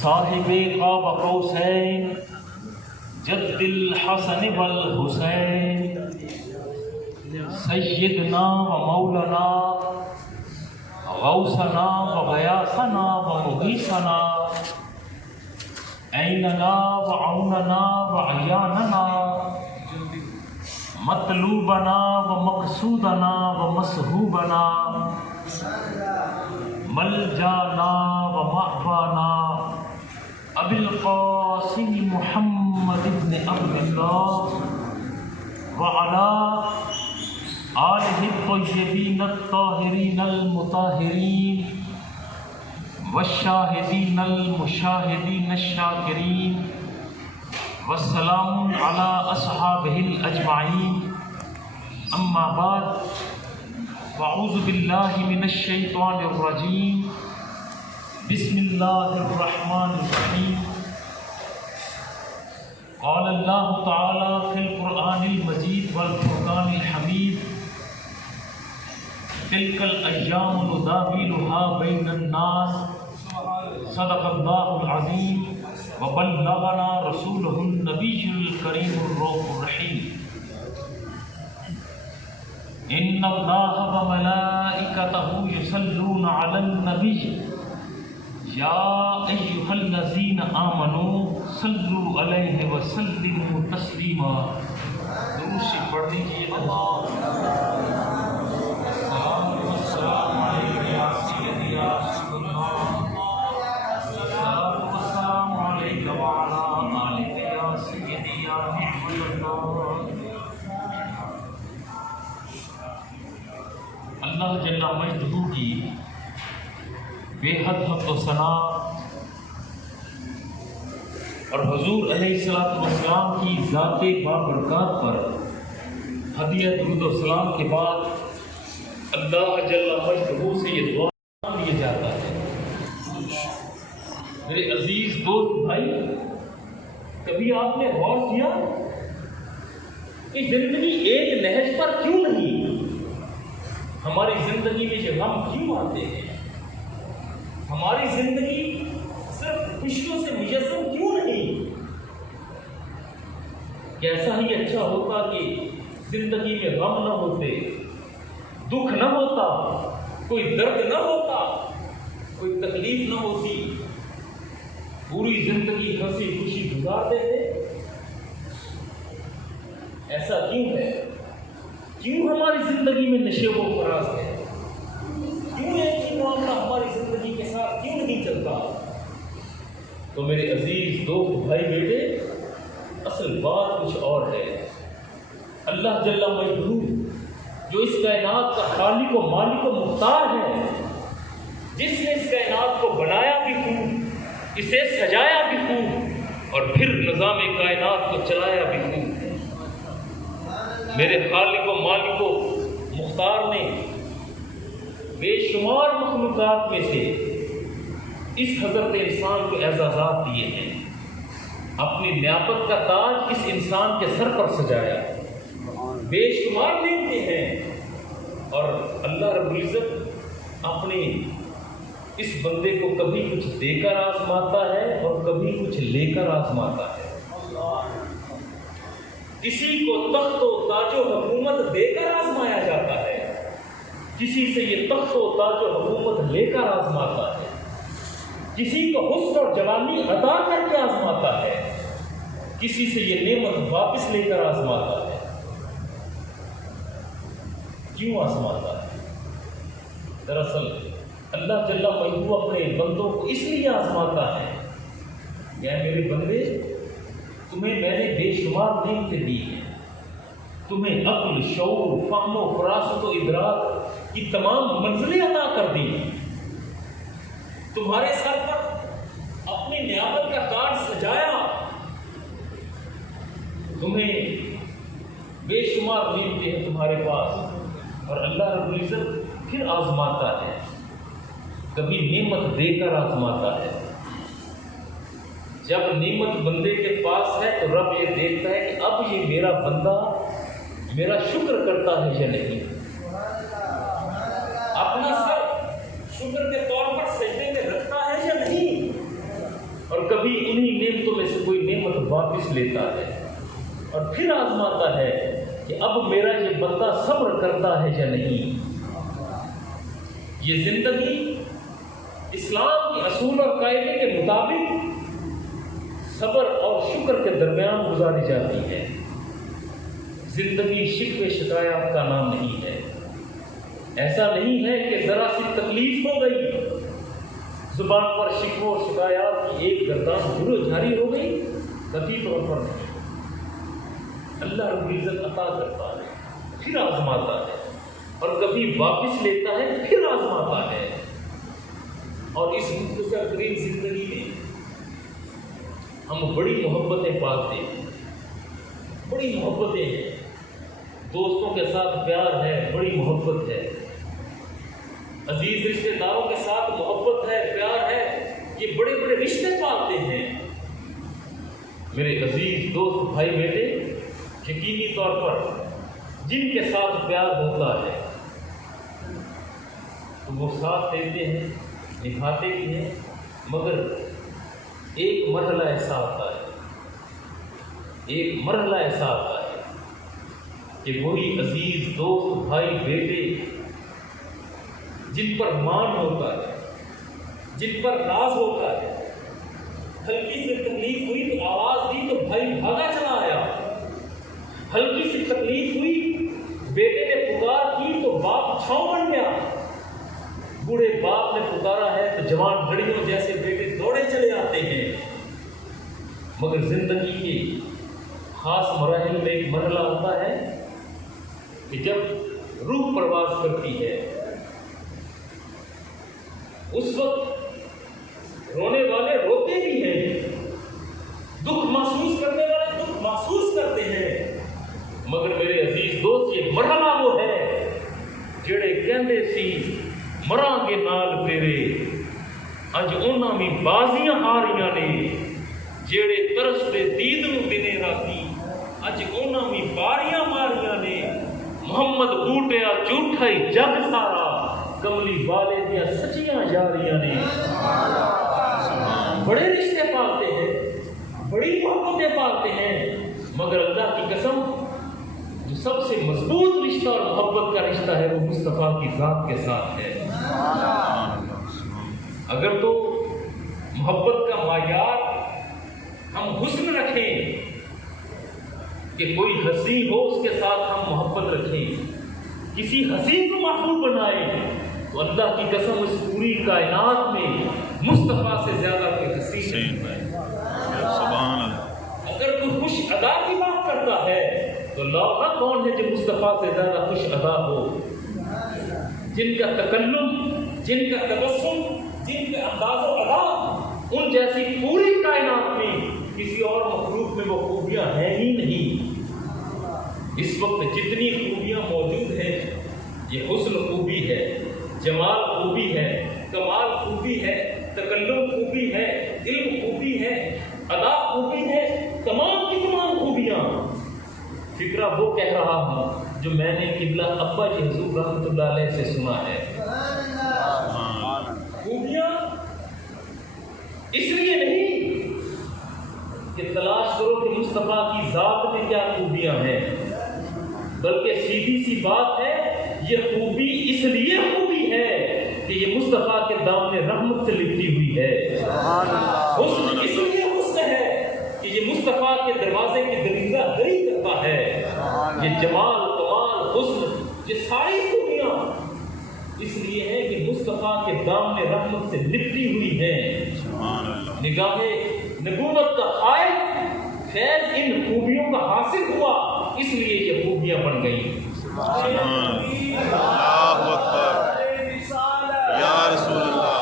صاحب قاب قوسین جد الحسن والحسین سیدنا و مولانا غوثنا و غیاثنا و مغیثنا عیننا و عوننا و عیاننا مطلوبنا و مقصودنا و مسحوبنا ملجانا و مأوانا ابی القاسم محمد بن عبد اللہ وعلی آلہ الطیبین الطاہرین المطہرین والشاہدین المشاہدین الشاکرین والسلام علی اصحابہ الاجمعین اما بعد فاعوذ باللہ من الشیطان الرجیم بسم اللہ الرحمن الرحیم قال اللہ تعالی فی القرآن المجید والفرقان الحمید تلک الایام نداولها بین الناس صدق اللہ العظیم وبلغنا رسولہ النبی الکریم الرؤوف الرحیم ان اللہ وملائکتہ یصلون علی النبی یا ایھا الذین آمنوا صلوا علیہ وسلموا تسلیما. درود سے پڑھ لیجیے. السلام علیکم یا سیدی یا رسول اللہ، السلام علیکم وعلی آلک یا سیدی یا رحمت اللہ. اللہ جل مجدہ کی بے حد حمد و ثنا اور حضور علیہ الصلوۃ والسلام کی ذات بابرکات پر ہدیہ درود و سلام کے بعد اللہ جل مجدہ سے یہ دعا دیا جاتا ہے. میرے عزیز دوست بھائی، کبھی آپ نے غور کیا کہ زندگی ایک نہج پر کیوں نہیں؟ ہماری زندگی میں جو غم کیوں آتے ہیں؟ ہماری زندگی صرف خوشیوں سے میسر کیوں نہیں؟ کیسا ہی اچھا ہوتا کہ زندگی میں غم نہ ہوتے، دکھ نہ ہوتا، کوئی درد نہ ہوتا، کوئی تکلیف نہ ہوتی، پوری زندگی ہنسی خوشی گزار دیتے. ایسا کیوں ہے؟ کیوں ہماری زندگی میں نشیب و فراز ہے؟ کیوں ایک ہی معاملہ ہماری زندگی کے ساتھ کیوں نہیں چلتا؟ تو میرے عزیز دوست بھائی بیٹے، اصل بات کچھ اور ہے. اللہ جل مجدہ جو اس کائنات کا خالق و مالک و مختار ہے، جس نے اس کائنات کو بنایا بھی خوب، اسے سجایا بھی خوب اور پھر نظام کائنات کو چلایا بھی خوب. میرے خالق و مالک و مختار نے بے شمار مخلوقات میں سے اس حضرت انسان کو اعزازات دیے ہیں. اپنی نیابت کا تاج اس انسان کے سر پر سجایا. بے شمار نعمتیں ہیں اور اللہ رب العزت اپنے اس بندے کو کبھی کچھ دے کر آزماتا ہے اور کبھی کچھ لے کر آزماتا ہے. کسی کو تخت و تاج و حکومت دے کر آزمایا جاتا ہے، کسی سے یہ تخت و تاج و حکومت لے کر آزماتا ہے، کسی کو حسن اور جوانی عطا کر کے آزماتا ہے، کسی سے یہ نعمت واپس لے کر آزماتا ہے. کیوں آزماتا ہے؟ دراصل اللہ جل مجدہ اپنے بندوں کو اس لیے آزماتا ہے کہ میرے بندے، تمہیں میں نے بے شمار نعمتیں دی ہیں، تمہیں عقل، شعور، فہم و فراست و ادراک کی تمام منزلیں عطا کر دی ہیں، تمہارے سر پر اپنی نیابت کا تاج سجایا، تمہیں بے شمار نعمتیں ہیں تمہارے پاس. اور اللہ رب العزت پھر آزماتا ہے، کبھی نعمت دے کر آزماتا ہے. جب نعمت بندے کے پاس ہے تو رب یہ دیکھتا ہے کہ اب یہ میرا بندہ میرا شکر کرتا ہے یا نہیں. اپنا سر شکر کے طور پر سجدے میں رکھتا ہے یا نہیں. انہی نعمتوں میں سے کوئی نعمت واپس لیتا ہے اور پھر آزماتا ہے کہ اب میرا یہ بندہ صبر کرتا ہے یا نہیں۔ یہ زندگی اسلام کے اصول اور قاعدے کے مطابق صبر اور شکر کے درمیان گزاری جاتی ہے۔ زندگی شکوے شکایات کا نام نہیں ہے۔ ایسا نہیں ہے کہ ذرا سی تکلیف ہو گئی، زبان پر شکوہ اور شکایات کی ایک گردان جلو جاری ہو گئی، کبھی طور پر نہیں۔ اللہ رب العزت عطا کرتا ہے، پھر آزماتا ہے، اور کبھی واپس لیتا ہے، پھر آزماتا ہے۔ اور اس مختصر ترین زندگی میں ہم بڑی محبتیں پالتے ہیں، بڑی محبتیں ہیں، دوستوں کے ساتھ پیار ہے، بڑی محبت ہے، عزیز رشتہ داروں کے ساتھ محبت ہے، پیار ہے، یہ بڑے بڑے رشتے پالتے ہیں۔ میرے عزیز دوست بھائی بیٹے، یقینی طور پر جن کے ساتھ پیار ہوتا ہے تو وہ ساتھ دیتے ہیں، نبھاتے بھی ہیں، مگر ایک مرحلہ ایسا آتا ہے، ایک مرحلہ ایسا آتا ہے کہ وہی عزیز دوست بھائی بیٹے جن پر مان ہوتا ہے، جن پر راز ہوتا ہے، ہلکی سی تکلیف ہوئی تو آواز دی تو بھائی بھاگا چلا آیا، ہلکی سی تکلیف ہوئی بیٹے نے پکار کی تو باپ چھاؤں بن گیا، بوڑھے باپ نے پکارا ہے تو جوان گھڑیوں جیسے بیٹے دوڑے چلے آتے ہیں۔ مگر زندگی کے خاص مراحل میں ایک مرحلہ ہوتا ہے کہ جب روح پرواز کرتی ہے، اس وقت رونے والے روتے بھی ہیں، دکھ محسوس کرنے والے دکھ محسوس کرتے ہیں، مگر میرے عزیز دوست یہ مرحلہ وہ ہے جڑے کہندے سی مراں گے نال تیرے، اج انہاں بھی بازیاں ہاریاں نے، جڑے ترس دے دید نو دنے راتی، اج انہاں بھی باریاں ماریاں نے، محمد بوٹیا جھوٹا ہی جگ سارا، کملی والے دیا سچیاں یاریاں نے۔ بڑے رشتے پالتے ہیں، بڑی محبتیں پالتے ہیں، مگر اللہ کی قسم جو سب سے مضبوط رشتہ اور محبت کا رشتہ ہے وہ مصطفیٰ کی ذات کے ساتھ ہے۔ اگر تو محبت کا معیار ہم حسن رکھیں کہ کوئی حسین ہو اس کے ساتھ ہم محبت رکھیں، کسی حسین کو محبوب بنائیں، تو اللہ کی قسم اس پوری کائنات میں مصطفیٰ سے زیادہ کوئی حسین نہیں ہے۔ اگر کوئی خوش ادا کی بات کرتا ہے تو لوگا کون ہے جو مصطفیٰ سے زیادہ خوش ادا ہو، جن کا تکلم، جن کا تبسم، جن کا انداز و ادا ان جیسی پوری کائنات میں کسی اور مخلوق میں وہ خوبیاں ہیں ہی نہیں۔ اس وقت جتنی خوبیاں موجود ہیں یہ حسن خوبی ہے، جمال خوبی ہے، کمال خوبی ہے، تکلم خوبی ہے، علم خوبی ہے، ادا خوبی ہے، تمام کی تمام خوبیاں۔ فکرہ وہ کہہ رہا ہوں جو میں نے قبلہ ابا جی حضور رحمۃ اللہ علیہ سے سنا ہے۔ خوبیاں اس لیے نہیں کہ تلاش کرو کہ مصطفیٰ کی ذات میں کیا خوبیاں ہیں، بلکہ سیدھی سی بات ہے یہ خوبی اس لیے خوبی ہے کہ یہ مصطفیٰ کے دامن رحمت سے لپٹی ہوئی ہے۔ حسن اس لیے حسن ہے کہ یہ مصطفیٰ کے دروازے کی دریزہ دری کرتا ہے۔ یہ جمال، کمال، حسن، یہ ساری خوبیاں اس لیے ہے کہ مصطفیٰ کے دامن رحمت سے لپٹی ہوئی ہیں۔ نگاہ نبوت کا خائف فیض ان خوبیوں کا حاصل ہوا، اس لیے یہ خوبیاں بن گئیں۔ اللہ اکبر یا رسول اللہ۔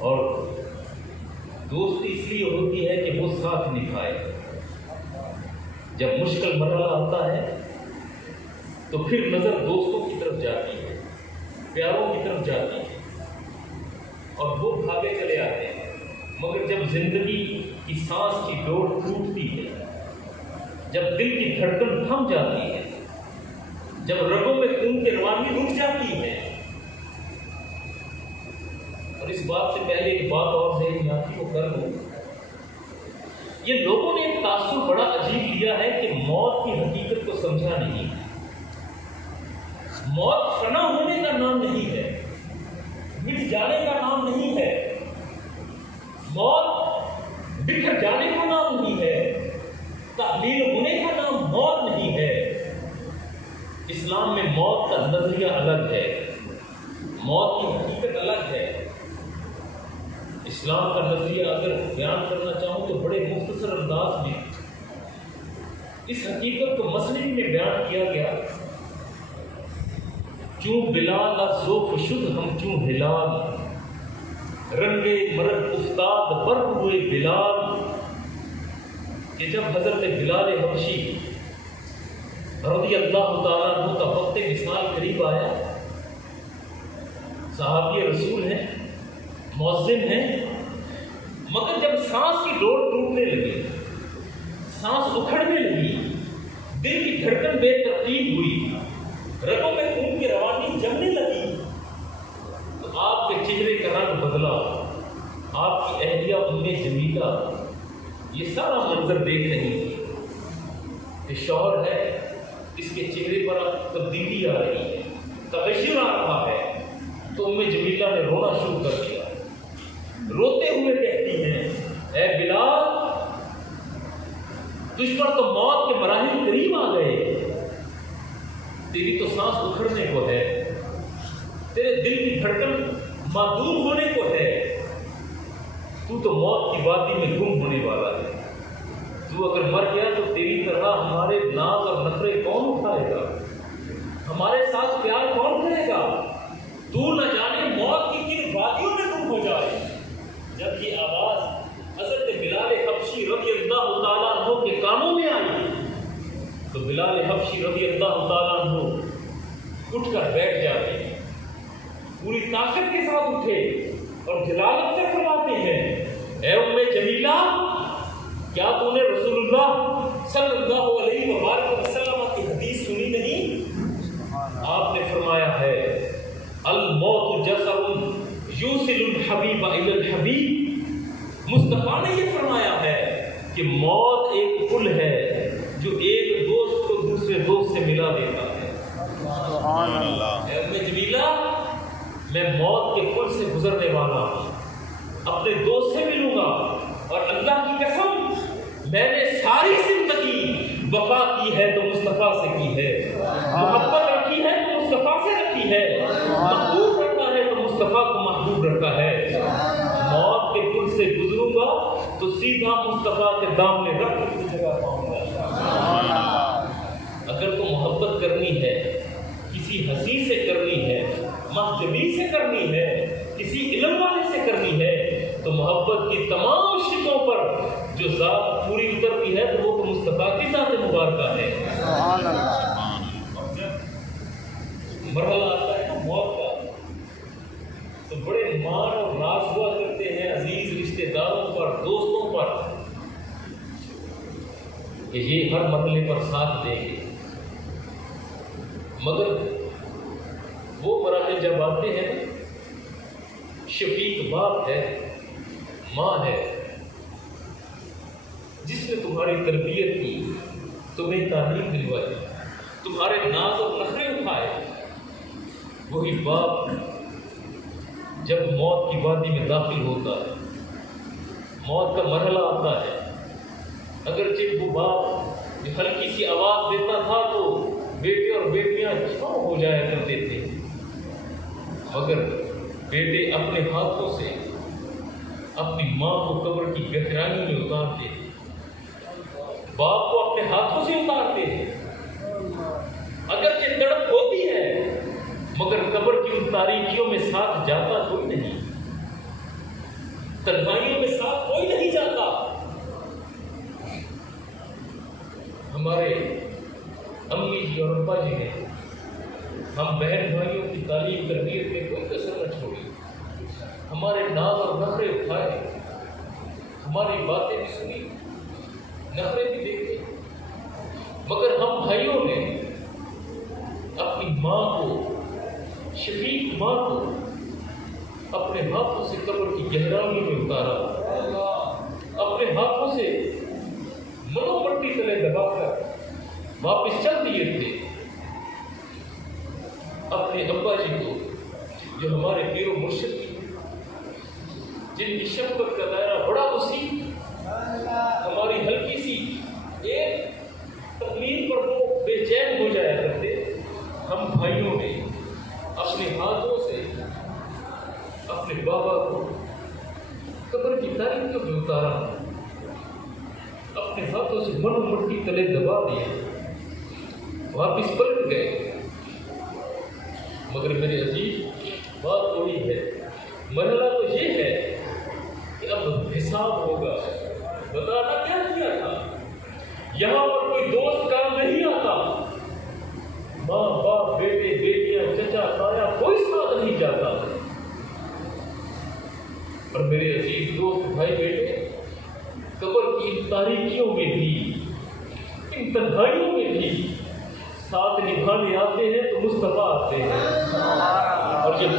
اور دوستی اس لیے ہوتی ہے کہ وہ ساتھ نبھائے۔ جب مشکل مرحلہ آتا ہے تو پھر نظر دوستوں کی طرف جاتی ہے، پیاروں کی طرف جاتی ہے اور وہ بھاگے چلے آتے ہیں، مگر جب زندگی کی سانس کی ڈور ٹوٹتی ہے، جب دل کی دھڑکن تھم جاتی ہے، جب رگوں میں خون کی روانی رک جاتی ہے، اور اس بات سے پہلے ایک بات اور ذہن میں آتی وہ کر لوں. یہ لوگوں نے ایک تاثر بڑا عجیب لیا ہے کہ موت کی حقیقت کو سمجھا نہیں. موت فنا ہونے کا نام نہیں ہے, مٹ جانے کا نام نہیں ہے, موت بکھر جانے کا نام نہیں ہے, تعبیر ہونے کا نام موت نہیں ہے. اسلام میں موت کا نظریہ الگ ہے, موت کی حقیقت الگ ہے. اسلام کا نظریہ اگر بیان کرنا چاہوں تو بڑے مختصر انداز میں اس حقیقت کو مسئلے میں بیان کیا گیا. کیوں بلال ذوق شد ہم کیوں ہلال, رنگے مرد افتاد پر ہوئے بلال. کہ جب حضرت بلال حبشی رضی اللہ تعالیٰ عنہ کا وقت وصال قریب آیا, صحابی رسول ہیں, مؤذن ہیں, مگر جب سانس کی ڈور ٹوٹنے لگی, سانس اکھڑنے لگی, دل کی دھڑکن بے ترتیب ہوئی, رگوں میں خون کی روانی جمنے لگی, تو آپ کے چہرے کا رنگ بدلا. آپ کی اہلیہ ام جمیلہ یہ سارا منظر دیکھ رہی تھی کہ شوہر ہے, اس کے چہرے پر تبدیلی آ رہی ہے, تغیر آ رہا ہے. تو ام جمیلہ نے رونا شروع کر دیا. روتے ہوئے کہتی ہیں, اے بلال, تجھ پر تو موت کے مراحل قریب آ گئے, تیری تو سانس اکھڑنے کو ہے, تیرے دل کی دھڑکن معدوم ہونے کو ہے, تو تو موت کی وادی میں گم ہونے والا ہے. تو اگر مر گیا تو تیری طرح ہمارے ناز اور نخرے کون اٹھائے گا, ہمارے ساتھ پیار کون کرے گا. تو نہ جانے موت کی کن وادیوں میں گم ہو جائے. جب یہ آواز حضرت بلال حبشی رضی اللہ تعالیٰ عنہ کے کانوں میں آئی تو بلال حبشی رضی اللہ تعالیٰ عنہ اٹھ کر بیٹھ جاتے ہیں, پوری طاقت کے ساتھ اٹھے اور جلالت سے فرماتے ہیں, اے ام جمیلہ, کیا تو نے رسول اللہ صلی اللہ علیہ وآلہ وسلم کی حدیث سنی نہیں؟ آپ نے فرمایا ہے, الموت جسر یوصل الحبیب الی الحبیب. مصطفیٰ نے یہ فرمایا ہے کہ موت ایک پل ہے جو ایک دوست کو دوسرے دوست سے ملا دیتا ہے. سبحان اللہ. اے ام جمیلہ, میں موت کے پل سے گزرنے والا ہوں, اپنے دوست سے ملوں گا, اور اللہ کی قسم میں نے ساری زندگی وفا کی ہے تو مصطفیٰ سے کی ہے, محبت رکھی ہے تو مصطفیٰ سے رکھی ہے, محبوب رکھا ہے تو مصطفیٰ کو محبوب رکھا ہے. موت کے پل سے گزروں گا تو سیدھا مصطفیٰ کے دامن رکھ کی جگہ پاؤں گا. اگر تو محبت کرنی ہے, کسی ہنسی سے کرنی ہے, محجبی سے کرنی ہے, کسی علم والے سے کرنی ہے, تو محبت کی تمام شکلوں پر جو ذات پوری اترتی ہے تو وہ تو مصطفیٰ کی ذات مبارکہ ہے. مرحلہ آتا ہے نا موت کا, تو بڑے مان اور راز ہوا کرتے ہیں عزیز رشتے داروں پر, دوستوں پر, کہ یہ ہر مرحلے پر ساتھ دیں گے. مگر وہ مراحل جب آتے ہیں, شفیق باپ ہے, ماں ہے, جس نے تمہاری تربیت کی, تمہیں تعلیم دلوائی, تمہارے ناز اور نخرے اٹھائے, وہی باپ جب موت کی وادی میں داخل ہوتا ہے, موت کا مرحلہ آتا ہے, اگرچہ وہ باپ جو ہلکی سی آواز دیتا تھا تو بیٹے اور بیٹیاں چھاؤں ہو جایا کرتے تھے, مگر بیٹے اپنے ہاتھوں سے اپنی ماں کو قبر کی گہرائی میں اتارتے تھے, باپ کو اپنے ہاتھوں سے اتارتے تھے. اگرچہ تڑپ ہوتی ہے مگر قبر کی ان تاریکیوں میں ساتھ جاتا کوئی نہیں, تنہائیوں میں ساتھ کوئی نہیں جاتا. ہمارے امی جی اور ابا جی نے ہم بہن بھائیوں کی تعلیم تربیت میں کوئی کسر نہ چھوڑی, ہمارے ناز اور نخرے اٹھائے, ہماری باتیں بھی سنی, نخرے بھی دیکھے, مگر ہم بھائیوں نے اپنی ماں کو, شفیق ماں کو اپنے ہاتھوں سے قبر کی گہرائیوں میں اتارا، اپنے ہاتھوں سے منو مٹی تلے دبا کر واپس چل دیے تھے۔ اپنے ابا جی کو جو ہمارے پیر و مرشد تھے، جن کی شفقت کا دائرہ بڑا وسیع، ہماری ہلکی سی ایک تقریر پر وہ بے چین ہو جایا کرتے، ہم بھائیوں نے اپنے ہاتھوں سے اپنے بابا کو قبر کی تاریکیوں میں اتارا، اپنے ہاتھوں سے منو مٹی تلے دبا دیا، واپس پلٹ گئے۔ مگر میرے عزیز بات وہی ہے، مرحلہ تو یہ ہے کہ اب حساب ہوگا۔ بتانا کیا کیا تھا؟ یہاں پر کوئی دوست کام نہیں آتا، ماں باپ بیٹے بیٹیاں چچا تایا کوئی ساتھ نہیں جاتا۔ اور میرے عزیز دوست بھائی بیٹے، قبر کی ان تاریکیوں میں بھی، ان تنہائیوں میں بھی ساتھ نبھانے آتے ہیں تو مصطفیٰ آتے ہیں۔ اور یہ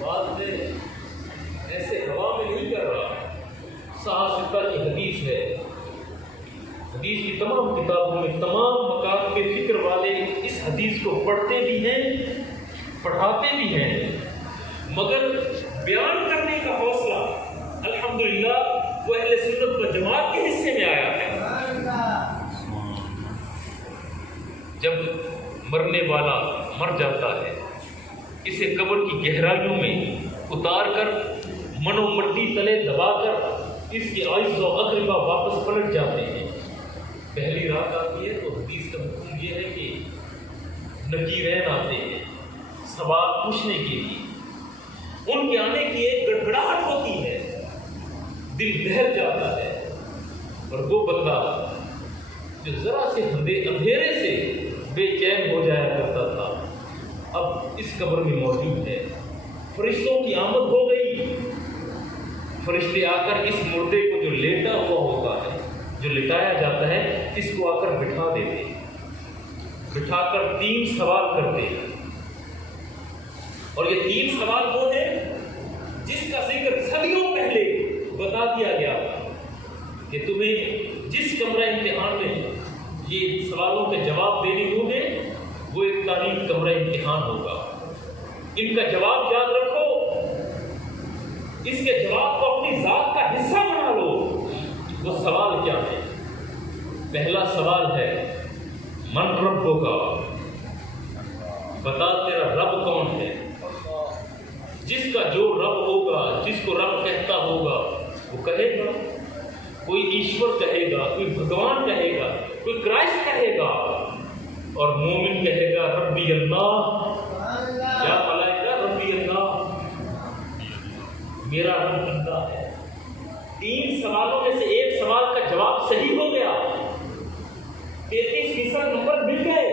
بات میں ایسے ہوا میں نہیں کر رہا، صحاح ستہ کی حدیث ہے، حدیث کی تمام کتابوں میں تمام مکاتب فکر والے اس حدیث کو پڑھتے بھی ہیں، پڑھاتے بھی ہیں، مگر بیان کرنے کا حوصلہ الحمدللہ وہ اہل سنت و جماعت کے حصے میں آیا ہے۔ جب مرنے والا مر جاتا ہے، اسے قبر کی گہرائیوں میں اتار کر منو مٹی تلے دبا کر اس کے عائز و اقربا واپس پلٹ جاتے ہیں۔ پہلی رات آتی ہے تو حدیث کا حکم یہ ہے کہ نکیرین آتے ہیں سوال پوچھنے کے لیے، ان کے آنے کی ایک گڑگڑاہٹ ہوتی ہے، دل بہل جاتا ہے، اور وہ بندہ جو ذرا سے اندھیرے سے بے چین ہو جایا کرتا تھا اب اس قبر میں موجود ہے۔ فرشتوں کی آمد ہو گئی، فرشتے آ کر اس مردے کو جو لیٹا ہوا ہوتا ہے، جو لٹایا جاتا ہے، اس کو آ کر بٹھا دیتے، بٹھا کر 3 سوال کرتے ہیں، اور یہ 3 سوال وہ ہیں جس کا ذکر صدیوں پہلے بتا دیا گیا کہ تمہیں جس کمرہ امتحان میں یہ سوالوں کے جواب دینے ہوں گے وہ ایک تاریخ کمرہ امتحان ہوگا، ان کا جواب یاد رکھو، اس کے جواب کو اپنی ذات کا حصہ بنا لو۔ وہ سوال کیا ہے؟ پہلا سوال ہے من ربک کا، بتا تیرا رب کون ہے؟ جس کا جو رب ہوگا، جس کو رب کہتا ہوگا وہ کہے گا، کوئی ایشور کہے گا، کوئی بھگوان کہے گا، کوئی کرائسٹ کہے گا، اور مومن کہے گا ربی اللہ، یا ملائکہ ربی اللہ، میرا رب اللہ ہے۔ 3 سوالوں میں سے ایک سوال کا جواب صحیح ہو گیا، 33% نمبر مل گئے،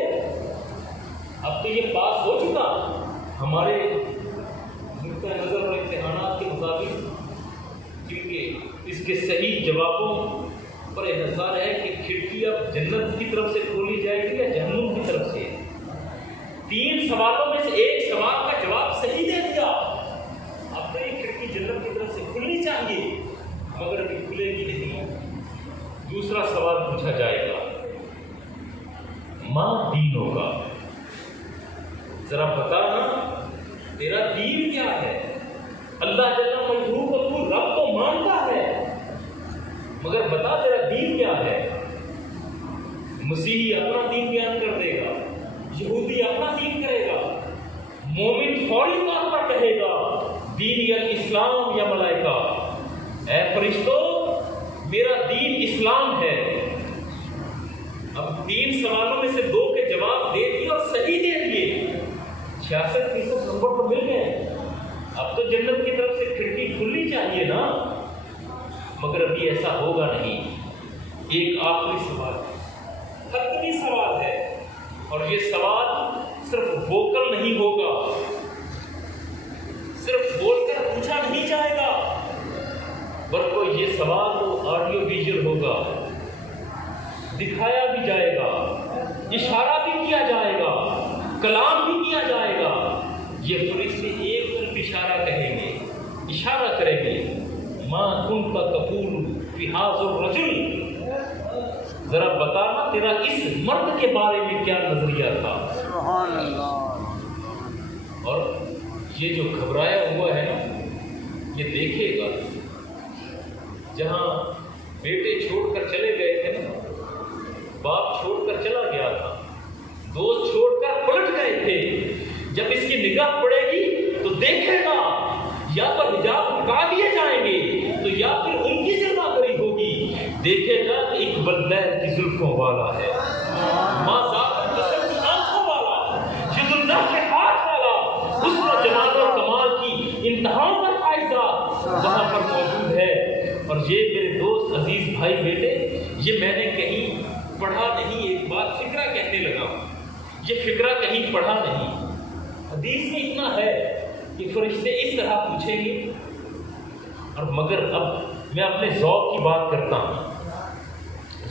اب تو یہ پاس ہو چکا۔ ہمارے نقطۂ نظر اور امتحانات کے مطابق کیونکہ اس کے صحیح جوابوں پر انحصار ہے کہ کھڑکی اب جنت کی طرف سے کھولی جائے گی یا جہنم کی طرف سے۔ 3 سوالوں میں سے ایک سوال کا جواب صحیح دے دیا، اب تو یہ کھڑکی جنت کی طرف سے کھلنی چاہیے، مگر ابھی کھلے گی نہیں۔ دوسرا سوال پوچھا جائے گا ماں دین ہوگا، ذرا بتا نا تیرا دین کیا ہے؟ اللہ جل مجدہ کو تو رب تو مانتا ہے، مگر بتا تیرا دین کیا ہے؟ مسیحی اپنا دین بیان کر دے گا، یہودی اپنا دین کرے گا، مومن فوری طور پر کہے گا دین یا اسلام یا ملائکہ۔ اے فرشتوں میرا دین اسلام ہے۔ اب 3 سوالوں میں سے 2 کے جواب دے دیے اور صحیح دے دیے، 66% نمبر تو مل گئے، اب تو جنت کی طرف سے کھڑکی کھلنی چاہیے نا، مگر ابھی ایسا ہوگا نہیں۔ ایک آخری سوال ہے، حتمی سوال ہے، اور یہ سوال صرف ووکل نہیں ہوگا، صرف بول کر پوچھا نہیں جائے گا، بلکہ یہ سوال تو آڈیو ویژل ہوگا، دکھایا بھی جائے گا، اشارہ بھی کیا جائے گا، کلام بھی کیا جائے گا۔ یہ فرشتے ایک طرف اشارہ کہیں گے، اشارہ کریں گے، ماں کنت تقول فی ھذا الرجل، ذرا بتانا تیرا اس مرد کے بارے میں کیا نظریہ تھا۔ سبحان اللہ۔ اور یہ جو گھبرایا ہوا ہے نا، یہ دیکھے گا جہاں بیٹے چھوڑ کر چلے گئے تھے نا، باپ چھوڑ کر چلا گیا تھا، دوست چھوڑ کر پلٹ گئے تھے، جب اس کی نگاہ پڑے گی تو دیکھے گا یا تو حجاب ہٹا دیے جائیں گے تو یا پھر ان کی جزا کری ہوگی، دیکھے گا کہ ایک بلدیر کی زلفوں والا ہے، مازاد جسم کی آنکھوں والا، جد اللہ کے ہاتھ والا، اس میں جمال و کمال کی انتہاؤں کا فائدہ وہاں پر موجود ہے۔ اور یہ میرے دوست عزیز بھائی بیٹے، یہ میں نے کہیں پڑھا نہیں، ایک بات فکرہ کہنے لگا، یہ فکرہ کہیں پڑھا نہیں، حدیث میں اتنا ہے کہ فرشتے اس طرح پوچھیں گے۔ اور مگر اب میں اپنے ذوق کی بات کرتا ہوں،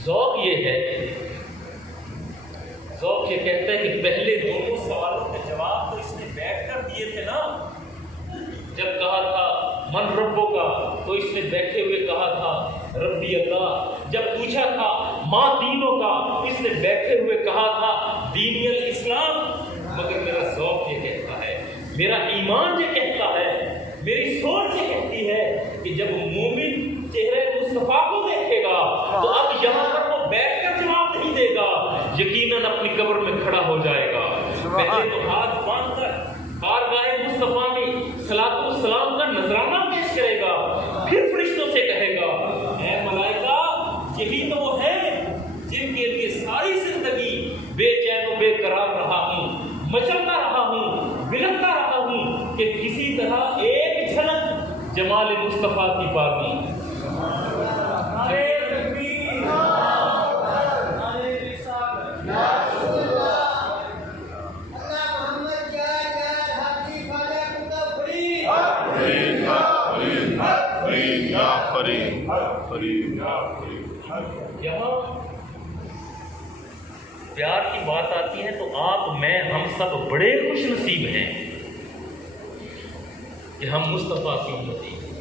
ذوق یہ ہے، ذوق یہ کہتا ہے کہ پہلے دونوں سوالوں کے جواب تو اس نے بیٹھ کر دیے تھے نا، جب کہا تھا من ربوں کا تو اس نے بیٹھے ہوئے کہا تھا ربی اللہ، جب پوچھا تھا ماں دینوں کا اس نے بیٹھے ہوئے کہا تھا دینی الاسلام۔ مگر میرا ذوق یہ کہتا ہے، میرا ایمان یہ کہتا ہے، میری سوچ یہ کہتی ہے کہ جب مومن چہرے مصطفیٰ کو دیکھے گا تو اب یہاں پر وہ بیٹھ کر جواب نہیں دے گا، یقیناً اپنی قبر میں کھڑا ہو جائے گا، پہلے تو ہاتھ باندھ کر بارگاہ مصطفیٰ میں صلاۃ والسلام کا نذرانہ پیش کرے گا، پھر فرشتوں سے کہے گا اے ملائکہ یہی تو وہ ہیں جن کے لیے ساری زندگی بے چین و بے قرار رہا ہوں، مچلتا رہا ہوں، بلکتا رہا ہوں کہ کسی طرح ایک جھلک جمال مصطفیٰ کی پاکی۔ یہاں پیار کی بات آتی ہے تو آپ میں ہم سب بڑے خوش نصیب ہیں کہ ہم مصطفیٰ کی امتی ہیں۔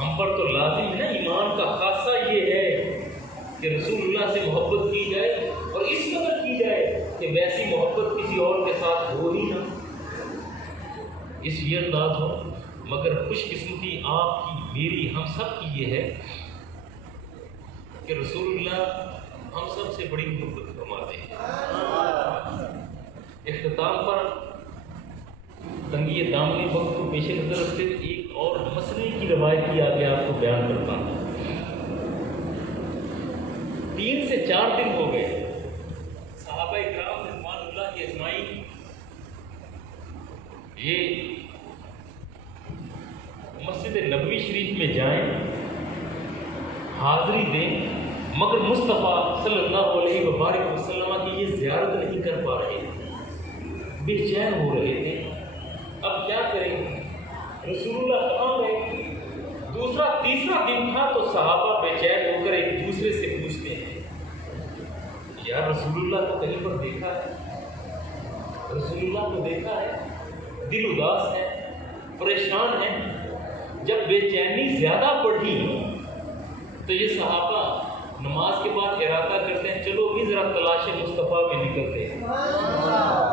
ہم پر تو لازم ہے نا، ایمان کا خاصہ یہ ہے کہ رسول اللہ سے محبت کی جائے اور اس قدر کی جائے کہ ویسی محبت کسی اور کے ساتھ ہو ہی نہ، اس یہ انداز ہو۔ مگر خوش قسمتی آپ کی، میری، ہم سب کی یہ ہے کہ رسول اللہ ہم سب سے بڑی محبت فرماتے ہیں۔ اختتام پر تنگی دامنی وقت کو پیش نظر رکھتے ایک اور مسئلے کی روایت کی آگے آپ کو بیان کرتا ہوں۔ 3 سے 4 دن ہو گئے، صحابہ اکرام رضوان اللہ اجمعین یہ مسجد نبوی شریف میں جائیں، حاضری دیں، مگر مصطفیٰ صلی اللہ علیہ وبارک وسلم کی یہ زیارت نہیں کر پا رہے تھے، بے چین ہو رہے تھے۔ اب کیا کریں؟ رسول اللہ کہاں گئے؟ دوسرا تیسرا دن تھا تو صحابہ بے چین ہو کر ایک دوسرے سے پوچھتے ہیں یار رسول اللہ کو کہیں پر دیکھا ہے؟ رسول اللہ کو دیکھا ہے؟ دل اداس ہے، پریشان ہے۔ جب بے چینی زیادہ بڑھی تو یہ صحابہ نماز کے بعد ارادہ کرتے ہیں چلو بھی ذرا تلاش مصطفیٰ میں نکلتے ہیں،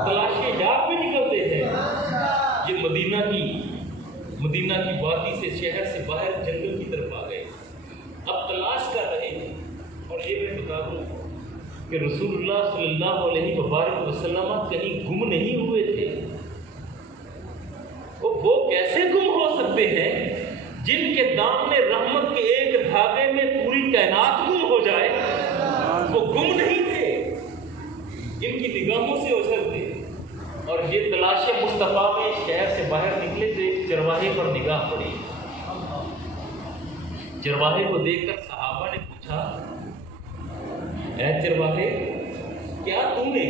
تلاش جات میں نکلتے ہیں۔ یہ مدینہ کی وادی سے، شہر سے باہر جنگل کی طرف آ گئے، اب تلاش کر رہے ہیں۔ اور یہ میں بتا دوں کہ رسول اللہ صلی اللہ علیہ وبارک وسلم کہیں گم نہیں ہوئے تھے۔ وہ کیسے گم ہو سکتے ہیں جن کے دامن رحمت کے ایک دھاگے میں پوری کائنات گم ہو جائے؟ وہ گم نہیں تھے، ان کی نگاہوں سے اوجھل تھے۔ اور یہ تلاش مصطفیٰ میں شہر سے باہر نکلے تو ایک چرواہے پر نگاہ پڑی۔ چرواہے کو دیکھ کر صحابہ نے پوچھا اے چرواہے، کیا تم نے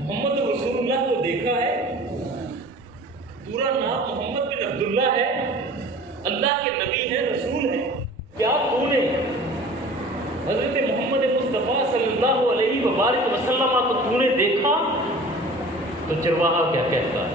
محمد رسول اللہ کو دیکھا ہے؟ پورا نام محمد بن عبداللہ ہے، اللہ کے نبی ہیں، رسول ہیں، کیا تو نے حضرت محمد مصطفیٰ صلی اللہ علیہ وبارک وسلم کو تو نے دیکھا؟ تو چرواہا کیا کہتا ہے؟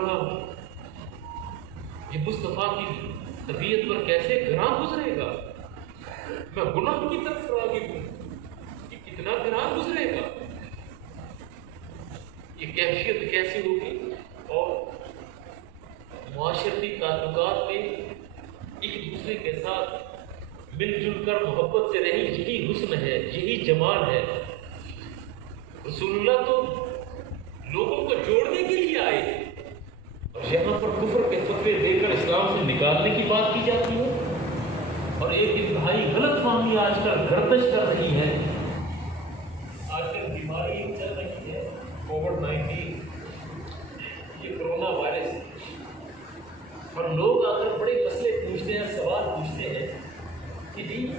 رہا ہوں یہ مصطفیٰ کی طبیعت پر کیسے گراں گزرے گا، میں گناہ کی طرف راغب ہوں، یہ کتنا گراں گزرے گا، یہ کیفیت کیسے ہوگی۔ اور معاشرتی تعلقات میں ایک دوسرے کے ساتھ مل جل کر محبت سے رہی، یہی حسن ہے، یہی جمال ہے۔ رسول اللہ تو لوگوں کو جوڑنے کے لیے آئے اور یہاں پر کفر کے فتوے دے کر اسلام سے نکالنے کی بات کی جاتی ہے۔ اور ایک انتہائی غلط فہمی آج کل گردش کر رہی ہے، آج کل بیماری چل رہی ہے کووڈ-19، یہ کرونا وائرس، اور لوگ آ کر بڑے مسئلے پوچھتے ہیں، سوال پوچھتے ہیں کہ جی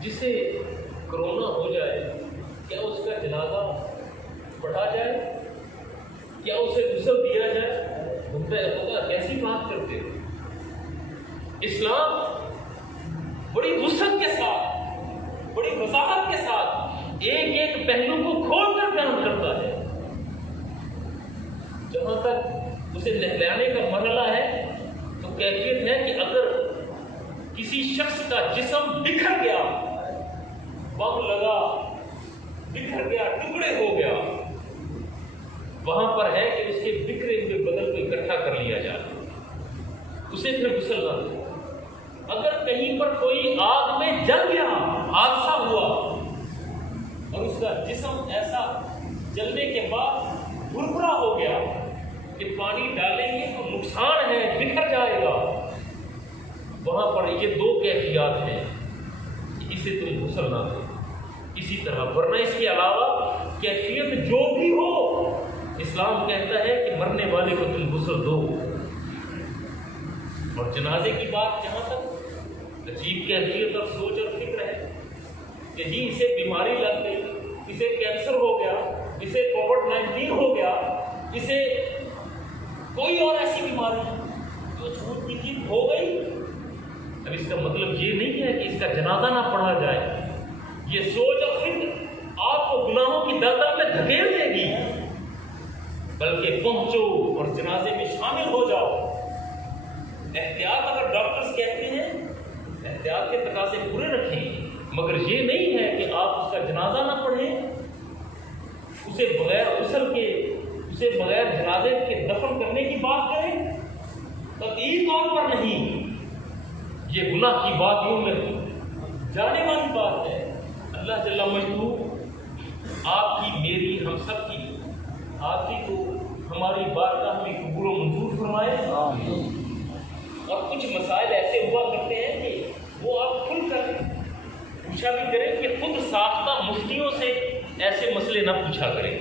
جسے کرونا ہو جائے کیا اس کا جنازہ پڑھا جائے، کیا اسے غسل دیا جائے؟ خدا کیسی بات کرتے ہو؟ اسلام بڑی وسعت کے ساتھ، بڑی وضاحت کے ساتھ ایک ایک پہلو کو کھول کر بیان کرتا ہے۔ جہاں تک اسے نہلانے کا مرحلہ ہے تو کیفیت ہے کہ اگر کسی شخص کا جسم بکھر گیا، بم لگا، بکھر گیا، ٹکڑے ہو گیا، وہاں پر ہے کہ اس کے بکھرے ہوئے بدن کو اکٹھا کر لیا جائے، اسے پھر غسل نہ دو۔ اگر کہیں پر کوئی آگ میں جل گیا، حادثہ ہوا اور اس کا جسم ایسا جلنے کے بعد بھربھرا ہو گیا کہ پانی ڈالیں گے تو نقصان ہے، بکھر جائے گا، وہاں پر یہ دو کیفیات ہیں کہ اسے تم غسل نہ دو اسی طرح، ورنہ اس کے علاوہ کیفیت جو بھی ہو اسلام کہتا ہے کہ مرنے والے کو تم غسل دو۔ اور جنازے کی بات جہاں تک عجیب کیفیت اور سوچ اور فکر ہے کہ جی اسے بیماری لگ گئی، اسے کینسر ہو گیا، اسے کووڈ-19 ہو گیا، اسے کوئی اور ایسی بیماری جو چھوٹ کی چیز ہو گئی، اب اس کا مطلب یہ نہیں ہے کہ اس کا جنازہ نہ پڑھا جائے۔ یہ سوچ اور فکر آپ کو گناہوں کی دلدل میں دھکیل دے گی، بلکہ پہنچو اور جنازے میں شامل ہو جاؤ۔ احتیاط اگر ڈاکٹرز کہتے ہیں احتیاط کے تقاضے پورے رکھیں، مگر یہ نہیں ہے کہ آپ اس کا جنازہ نہ پڑھیں، اسے بغیر غسل کے، اسے بغیر جنازے کے دفن کرنے کی بات کریں، قطعی طور پر نہیں۔ یہ گناہ کی بات یوں میں جانے والی بات ہے۔ اللہ جل مجدہ آپ کی، میری، ہم سب کی آخری کو ہماری بارگاہ میں قبول و منظور فرمائے۔ اور کچھ مسائل ایسے ہوا کرتے ہیں کہ وہ آپ کھل کر پوچھا بھی کریں کہ خود ساختہ مفتیوں سے ایسے مسئلے نہ پوچھا کریں۔